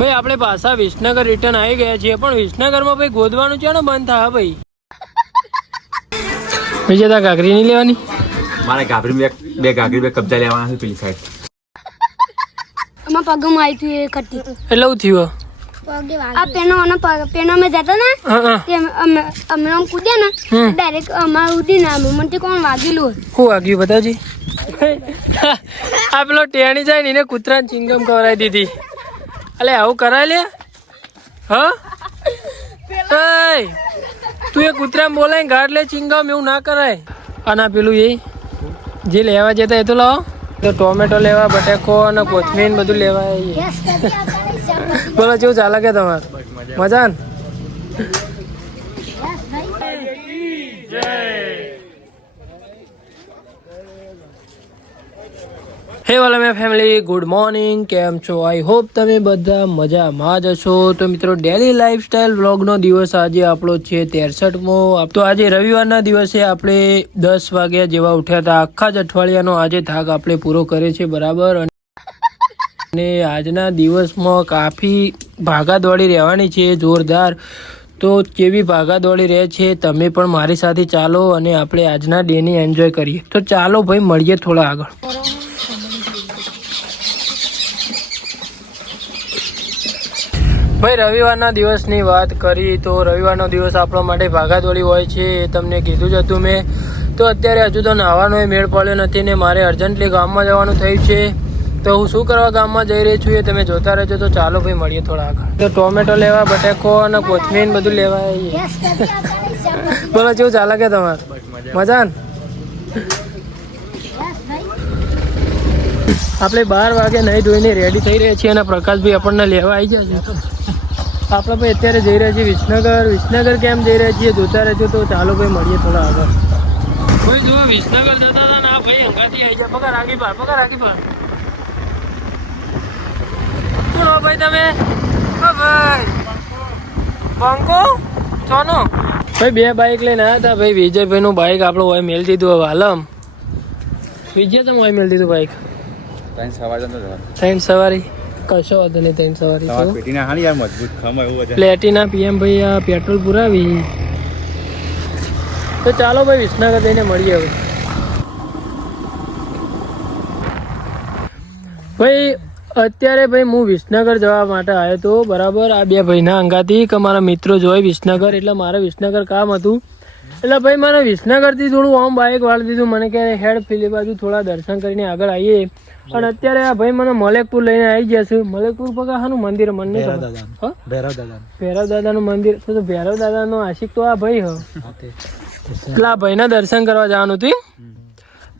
ભાઈ આપણે પાછા વિસનગર રિટર્ન આવી ગયા છીએ, પણ વિસનગરમાં ભાઈ ગોદવાનું છે ને બંધ થાય ભાઈ. બીજા તા ઘાઘરી નહીં લેવાની, મારે ઘાઘરી બે ઘાઘરી બે કબજા લેવાના છે પેલી સાઈડ. અમાર પગમાં આવી હતી એ કટી એટલે એવું થયું આ પેનો મેં જતા ને તે અમે આમ કૂદ્યા ને ડાયરેક્ટ અમારું ઉડી ના મને તે કોણ વાગેલું શું વાગ્યું બતાવજી. આ પેલો ટેણી જાય ને એને કૂતરાને ચિંગમ કરાવી દીધી. અલે આવું કરાય લે હા તું એ કૂતરાને બોલાય ગાઢ લે ચિંગમ એવું ના કરાય. અને પેલું એ જે લેવા જતા એ તો લાવો તો ટોમેટો લેવા બટેકો અને કોથમીર બધું લેવા. બોલો કેવું ચાલે કે તમારે મજા ને? હે વાલા મેં ફેમિલી ગુડ મોર્નિંગ, કેમ છો? આઈ હોપ તમે બધા મજામાં જ હશો. તો મિત્રો ડેલી લાઈફસ્ટાઈલ વ્લોગનો દિવસ આજે આપણો છે 63મો. તો આજે રવિવારના દિવસે આપણે 10 વાગ્યા જેવા ઉઠ્યા હતા. આખા જ અઠવાડિયાનો આજે થાક આપણે પૂરો કર્યો છે બરાબર. અને આજના દિવસમાં કાફી ભાગાદોડી રહેવાની છે જોરદાર. તો કેવી ભાગાદોડી રહે છે તમે પણ મારી સાથે ચાલો અને આપણે આજના ડેની એન્જોય કરીએ. તો ચાલો ભાઈ મળીએ થોડા આગળ. ભાઈ રવિવારના દિવસની વાત કરી તો રવિવારનો દિવસ આપણા માટે ભાગાદોડી હોય છે એ તમને કીધું જ હતું મેં. તો અત્યારે હજુ તો નાવાનો મેળ પડ્યો નથી ને મારે અર્જન્ટલી ગામમાં જવાનું થયું છે. તો હું શું કરવા ગામમાં જઈ રહી છું એ તમે જોતા રહેજો. તો ચાલો ભાઈ મળીએ થોડા આગળ. તો ટોમેટો લેવા બટેકો અને કોથમીર બધું લેવા. બોલો કેવું ચાલે કે તમારે મજા ને? આપણે 12 વાગે નહીં ધોઈને રેડી થઈ રહ્યા છીએ અને પ્રકાશભાઈ આપણને લેવા આવી ગયા છે. આપણે ભાઈ અત્યારે જઈ રહ્યા છીએ વિસનગર. વિસનગર કેમ જઈ રહ્યા છીએ જોતા રહેજો. તો ચાલો ભાઈ મળીએ થોડા આગળ. ભાઈ જો વિસનગર જતા હતા ને આ ભાઈ અંગાથી આવી જાય. પગાર આગી પાર શું હો ભાઈ તમે? ભાઈ બંકો ચોનો ભાઈ 2 બાઇક લઈને આવ્યા હતા. ભાઈ વિજયભાઈ નું બાઇક આપણું હોય મેળ દીધું. હવે હાલમ વિજય તમે હોય મેળ દીધું બાઇક. ત્રણ સવારી કશો વાંધો નહીં. 3 સવારી પ્લેટિના પીએમ ભાઈ આ પેટ્રોલ પુરાવી. તો ચાલો ભાઈ વિસનગર જઈને મળીએ. હવે ભાઈ અત્યારે ભાઈ હું વિસનગર જવા માટે આવ્યો હતો બરાબર. આ 2 ભાઈના અંગાથી કે મારા મિત્રો જોઈ વિસનગર એટલે મારે વિસનગર કામ હતું. એટલે ભાઈ મને વિસનગરથી થોડું આમ બાઇક વાળી દીધું. મને કે હેડ પેલી બાજુ થોડા દર્શન કરીને આગળ આવીએ. અને અત્યારે આ ભાઈ મને મલેકપુર લઈને આવી ગયા છે. મલેકપુર પગાનું મંદિર મને ભૈરવ દાદાનું મંદિર. તો ભૈરવ દાદાનો આશિક તો આ ભાઈ હ એટલે આ ભાઈના દર્શન કરવા જવાનું હતું.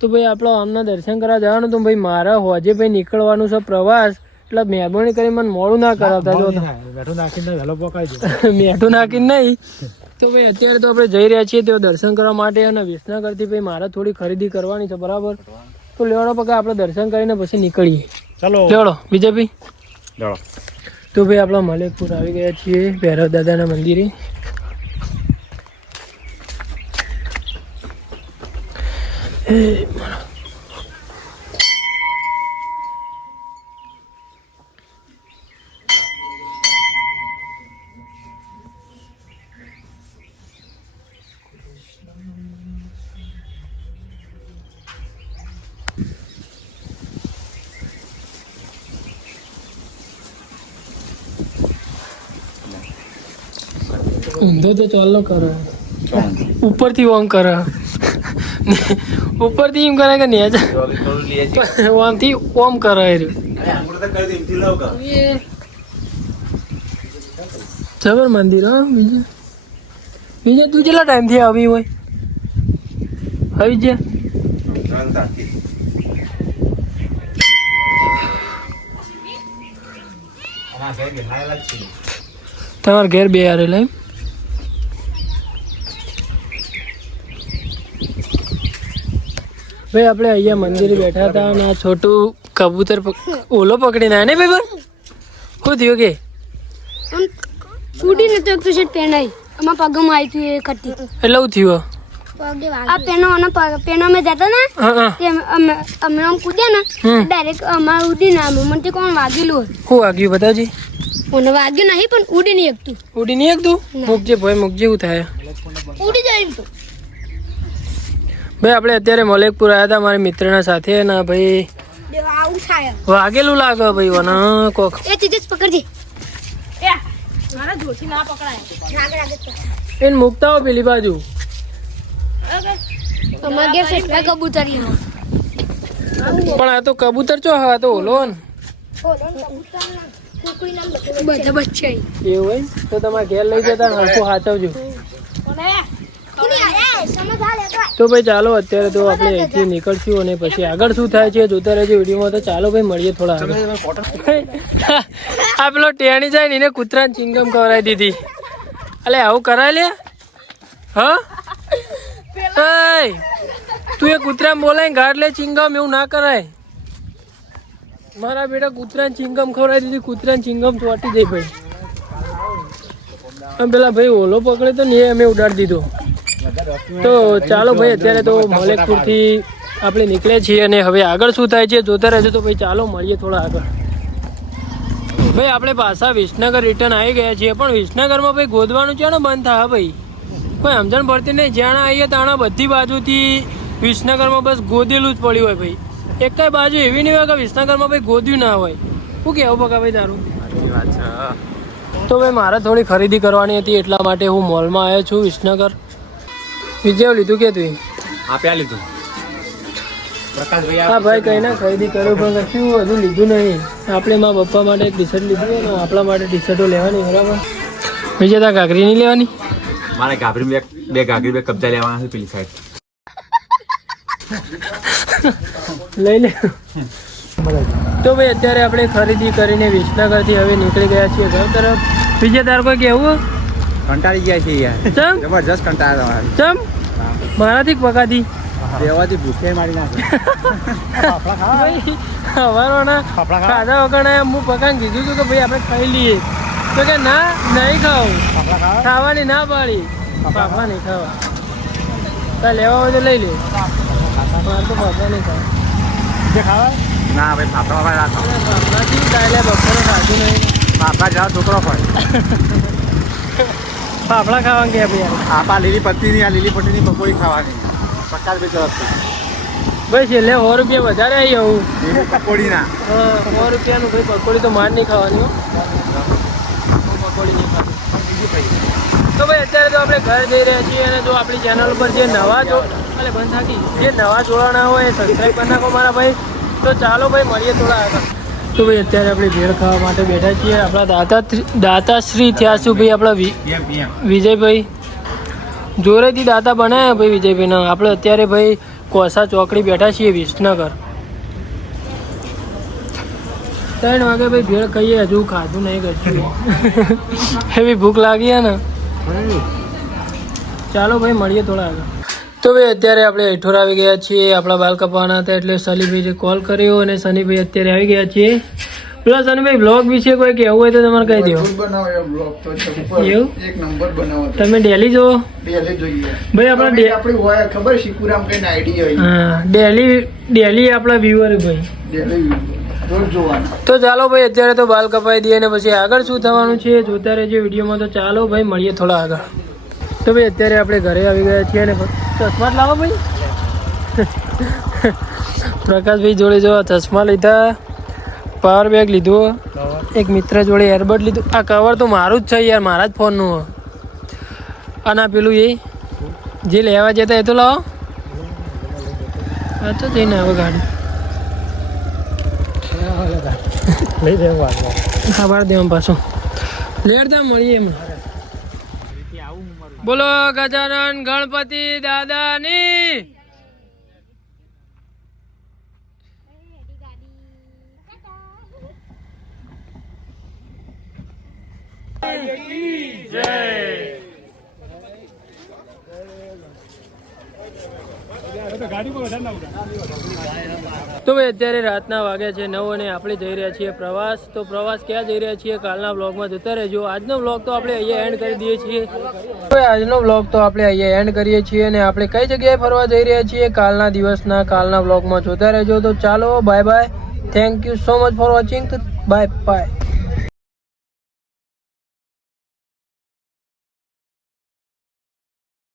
તો ભાઈ આપણે આમના દર્શન કરવા જવાનું હતું. ભાઈ મારા હોજે ભાઈ નીકળવાનું છે પ્રવાસ. એટલે મહેરબાની કરી મને મોડું ના કરાવતા. જો મેઠું નાખીને નહીં. તો ભાઈ અત્યારે તો આપણે જઈ રહ્યા છીએ તેઓ દર્શન કરવા માટે. અને વિસનગરથી ભાઈ મારે થોડી ખરીદી કરવાની છે બરાબર. તો લેવડો પકા આપણે દર્શન કરીને પછી નીકળીએ. ચાલો લેવડો બીજેપી. તો ભાઈ આપણે મલેકપુર આવી ગયા છીએ ભૈરવ દાદાના મંદિરે. ઊંધો તો ચાલો કરે ઉપરથી ઓમ કરે ઉપરથી એમ કરે કે આમથી ઓમ કરે. જબર મંદિર હો. બીજે તું કેટલા ટાઈમથી આવી હોય આવી છે? તમારા ઘેર 2 આરેલા એમ? ભાઈ આપણે અહીંયા મંદિરે બેઠા હતા અને આ છોટું કબૂતર ઓલો પકડીને આવ્યા ને ભાઈ. શું થયું કે ઉડી નતો એક શર્ટ પહેરાઈ અમાર પગમાં આવી હતી એ કટી એટલે એવું થયું. આ પેનો મેં જતા ને તે અમે આમ કૂદ્યા ને ડાયરેક્ટ અમારું ઉડી ના મને તે કોણ વાગેલું. શું વાગ્યું બતાવજી. મને વાગ્યું નહીં પણ ઉડી નહીં શકતું. ઉડી નહીં એકતું મૂકજે ભાઈ મૂકજે. એવું થાય ઉડી જાય એમ તો. ભાઈ આપણે અત્યારે મલેકપુર આવ્યા હતા મારા મિત્રના સાથે ને ભાઈ આવું થાય. વાગેલું લાગે ભાઈ વના કોક. એ ચીજ પકડજે. મારા જોરથી ના પકડાય. એને મૂકતા હો પેલી બાજુ. અમાર ઘેર કેટલા કબૂતરી પણ આ તો કબૂતર ચો હા તો ઓલો ને બધા બચ્ચા એવું હોય તો તમારે ઘેર લઈ જતા હરખું સાચવજો. તો ભાઈ ચાલો અત્યારે તો આપણે અહીંથી નીકળશું અને પછી આગળ શું થાય છે જોતા રહેજો વિડીયોમાં. તો ચાલો ભાઈ મળીએ થોડા આગળ. આ પેલો ટેણી જાય ને એને કૂતરાને ચિંગમ કરાવી દીધી. અલે આવું કરાય લે હા તું એ કૂતરા બોલાય ગાડ લે ચિંગમ એવું ના કરાય. મારા બેટા કૂતરાને ચિંગમ ખવડાવી દીધી. કૂતરાને ચિંગમ ચોટી જાય ભાઈ. પેલા ભાઈ ઓલો પકડે તો ને એ અમે ઉડાડી દીધો. તો ચાલો ભાઈ અત્યારે તો મલેકપુરથી આપણે નીકળ્યા છીએ અને હવે આગળ શું થાય છે જોતા રહેજો. તો ભાઈ ચાલો મળીએ થોડા આગળ. ભાઈ આપણે પાછા વિસનગર રિટર્ન આવી ગયા છીએ પણ વિસનગરમાં ભાઈ ગોદવાનું છે ને બંધ થાય ભાઈ. કોઈ સમજણ પડતી નહીં. જ્યાં આવીએ ત્યાં બધી બાજુથી વિસનગરમાં બસ ગોદેલું જ પડ્યું હોય ભાઈ. એક કઈ બાજુ એવી નહીં હોય કે વિસનગરમાં ભાઈ ગોદ્યું ના હોય. શું કહેવું બકા ભાઈ તારું? તો ભાઈ મારે થોડી ખરીદી કરવાની હતી એટલા માટે હું મોલમાં આવ્યો છું વિસનગર. વિજય લીધું કે તું? આપ્યા લીધું પ્રકાશભાઈ. હા ભાઈ કઈ ના ખરીદી કર્યું પણ કશું હજુ લીધું નહીં. આપણે મારા પપ્પા માટે એક ટી શર્ટ લીધું ને આપણા માટે ટી શર્ટો લેવાની બરાબર. વિજય તા ઘાઘરી નહીં લેવાની? મારે ગાભરી બે ગાઘરી બે કબજા લેવાના છે પેલી સાઈડ. લઈ લે. તો ભાઈ અત્યારે આપણે ખરીદી કરીને વિસનગરથી હવે નીકળી ગયા છીએ ઘર તરફ. વિજય તાર કોઈ કેવું? કંટાળી ગયા છે યાર. ચમ જબરજસ્ત કંટાળા. ચમ મારાથી પકાતી દેવાથી ભૂખે મારી નાખે. હવારોના ખાધા વગર હું પકાને કીધું હતું કે ભાઈ આપણે ખાઈ લઈએ તો કે ના નહીં ખાવું. ખાવાની ના પાડી. ફાફડા નહીં ખાવા. તાર લેવા હોય તો લઈ લે. મારે તો ફાફડા નહીં ખાવા. ના ભાઈ ફાફડા રાખો. ફાફડાથી કાલે બપોરે ખાધું નહીં. ફાફડા જાઓ છોકરો પણ ફાફડા ખાવાનું કે ભાઈ આપા લીલી પત્તીની આ લીલી પટ્ટીની પકોડી ખાવાની. પ્રકાશભાઈ તરફથી ભાઈ છેલ્લે 100 રૂપિયા વધારે આવી આવું. લીલી પકોડીના 100 રૂપિયાનું ભાઈ પકોડી તો માર નહીં ખાવાની હો. પકોડી નહીં ખાતી. તો ભાઈ અત્યારે તો આપણે ઘર જઈ રહ્યા છીએ અને જો આપણી ચેનલ ઉપર જે નવા બંધ થાકી જે નવા જોડાણા હોય એ સબસ્ક્રાઈબ કરી નાખો મારા ભાઈ. તો ચાલો ભાઈ મળીએ થોડા આગળ. તો ભાઈ અત્યારે આપણે ભેળ ખાવા માટે બેઠા છીએ. આપણા દાતાશ્રી થયા છું ભાઈ આપણા વિજયભાઈ. જોરેથી દાતા બનાવ્યા ભાઈ વિજયભાઈના. આપણે અત્યારે ભાઈ કોસા ચોકડી બેઠા છીએ વિસનગર. 3 વાગે ભાઈ ભેળ ખાઈએ. હજુ ખાધું નહીં કશું. એવી ભૂખ લાગી ને. ચાલો ભાઈ મળીએ થોડા આગળ. તો ભાઈ અત્યારે આપણે હેઠોર આવી ગયા છીએ. આપણા બાલ કપાવાના હતા એટલે સનીભાઈએ કોલ કર્યો અને સનીભાઈ અત્યારે આવી ગયા છીએ. પેલા સનીભાઈ બ્લોગ વિશે કોઈ કહેવું હોય તો તમારે કહી દો. એવું તમે ડેલી જો ભાઈ આપણા ખબર શિકુરામ કઈ આઈડી હોય. હા ડેલી આપણા વ્યુઅર ભાઈ. તો ચાલો ભાઈ અત્યારે તો બાલ કપાઈ દઈએ ને પછી આગળ શું થવાનું છે જોતા રહેજો વિડીયોમાં. તો ચાલો ભાઈ મળીએ થોડા આગળ. તો ભાઈ અત્યારે આપણે ઘરે આવી ગયા છીએ અને ચશ્મા લાવો ભાઈ. પ્રકાશભાઈ જોડે જો ચશ્મા લીધા, પાવર બેગ લીધું, એક મિત્ર જોડે એરબડ લીધું. આ કવર તો મારું જ છે યાર, મારા જ ફોનનું. અને પેલું એ જે લેવા જતા એ તો લાવો. હા તો જઈને આવે ગાડી લઈ દેવા ખબર દેવા પાછું લેડતા મળીએ એમ. બોલો ગજાનન ગણપતિ દાદાની. તો ભાઈ અત્યારે રાતના વાગ્યા છે 9 અને આપણે જઈ રહ્યા છીએ પ્રવાસ. તો પ્રવાસ ક્યાં જઈ રહ્યા છીએ કાલના બ્લોગમાં જોતા રહેજો. આજનો બ્લોગ તો આપણે અહીંયા એન્ડ કરી દઈએ છીએ. આજનો બ્લોગ તો આપણે અહીંયા એન્ડ કરીએ છીએ અને આપણે કઈ જગ્યાએ ફરવા જઈ રહ્યા છીએ કાલના દિવસના કાલના બ્લોગમાં જોતા રહેજો. તો ચાલો bye bye. Thank you so much for watching. Bye bye.